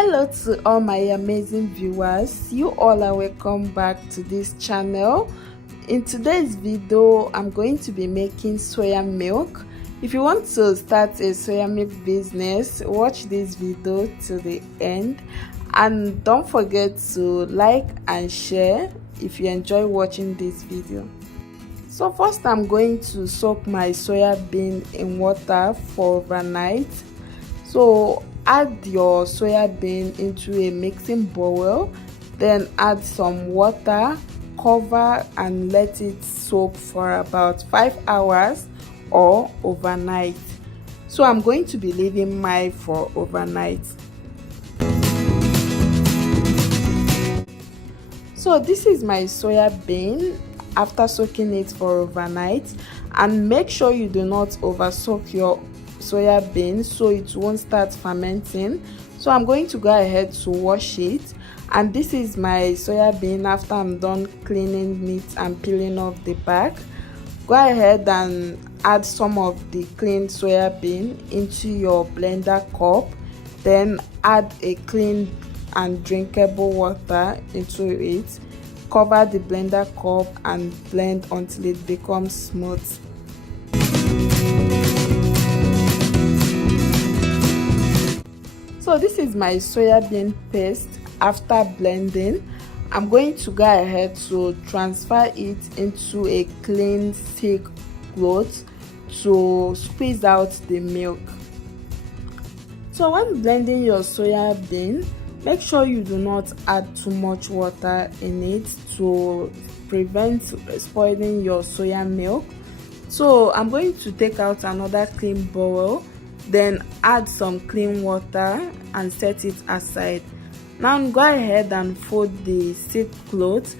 Hello to all my amazing viewers. You all are welcome back to this channel. In today's video, I'm going to be making soya milk. If you want to start a soya milk business, watch this video to the end, and don't forget to like and share if you enjoy watching this video. So first, I'm going to soak my soya bean in water for overnight. So add your soya bean into a mixing bowl, then add some water, cover and let it soak for about 5 hours or overnight. So I'm going to be leaving mine for overnight. So this is my soya bean after soaking it for overnight, and make sure you do not over soak your soya bean so it won't start fermenting. So I'm going to go ahead to wash it, and this is my soya bean after I'm done cleaning it and peeling off the back. Go ahead and add some of the clean soya bean into your blender cup, then add a clean and drinkable water into it. Cover the blender cup and blend until it becomes smooth. So this is my soya bean paste after blending. I'm going to go ahead to transfer it into a clean thick cloth to squeeze out the milk. So when blending your soya bean, make sure you do not add too much water in it to prevent spoiling your soya milk. So I'm going to take out another clean bowl, then add some clean water and set it aside. Now go ahead and fold the thick cloth.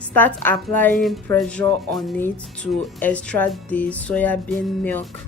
Start applying pressure on it to extract the soya bean milk.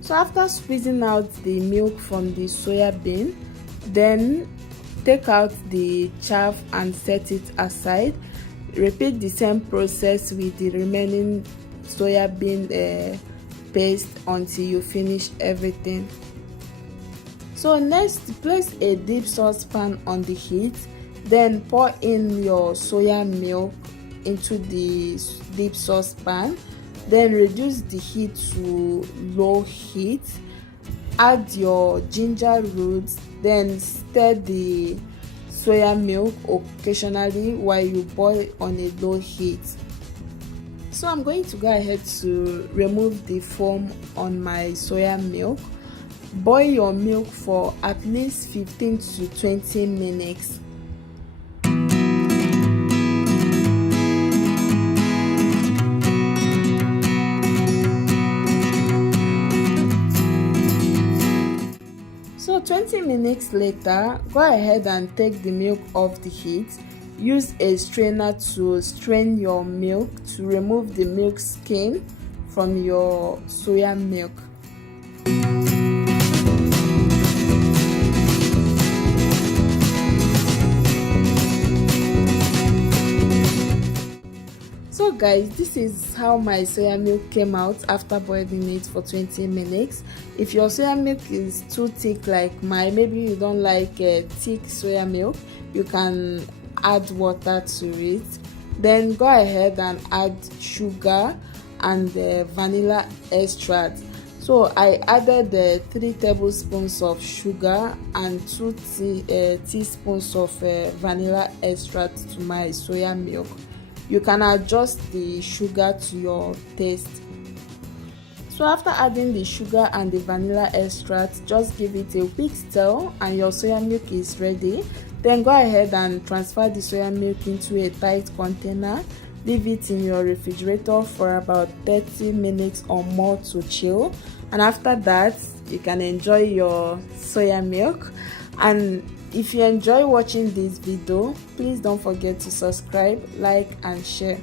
So after squeezing out the milk from the soya bean, then take out the chaff and set it aside. Repeat the same process with the remaining soya bean paste until you finish everything. So next, place a deep saucepan on the heat, then pour in your soya milk into the deep saucepan. Then reduce the heat to low heat. Add your ginger roots, then stir the soya milk occasionally while you boil on a low heat. So I'm going to go ahead to remove the foam on my soya milk. Boil your milk for at least 15 to 20 minutes. So 20 minutes later, go ahead and take the milk off the heat. Use a strainer to strain your milk to remove the milk skin from your soya milk. So guys, this is how my soya milk came out after boiling it for 20 minutes. If your soya milk is too thick like mine, maybe you don't like thick soya milk, you can add water to it. Then go ahead and add sugar and vanilla extract. So I added 3 tablespoons of sugar and 2 teaspoons of vanilla extract to my soya milk. You can adjust the sugar to your taste. So after adding the sugar and the vanilla extract, just give it a quick stir and your soya milk is ready. Then go ahead and transfer the soya milk into a tight container. Leave it in your refrigerator for about 30 minutes or more to chill. And after that, you can enjoy your soya milk. And If you enjoy watching this video, please don't forget to subscribe, like and share.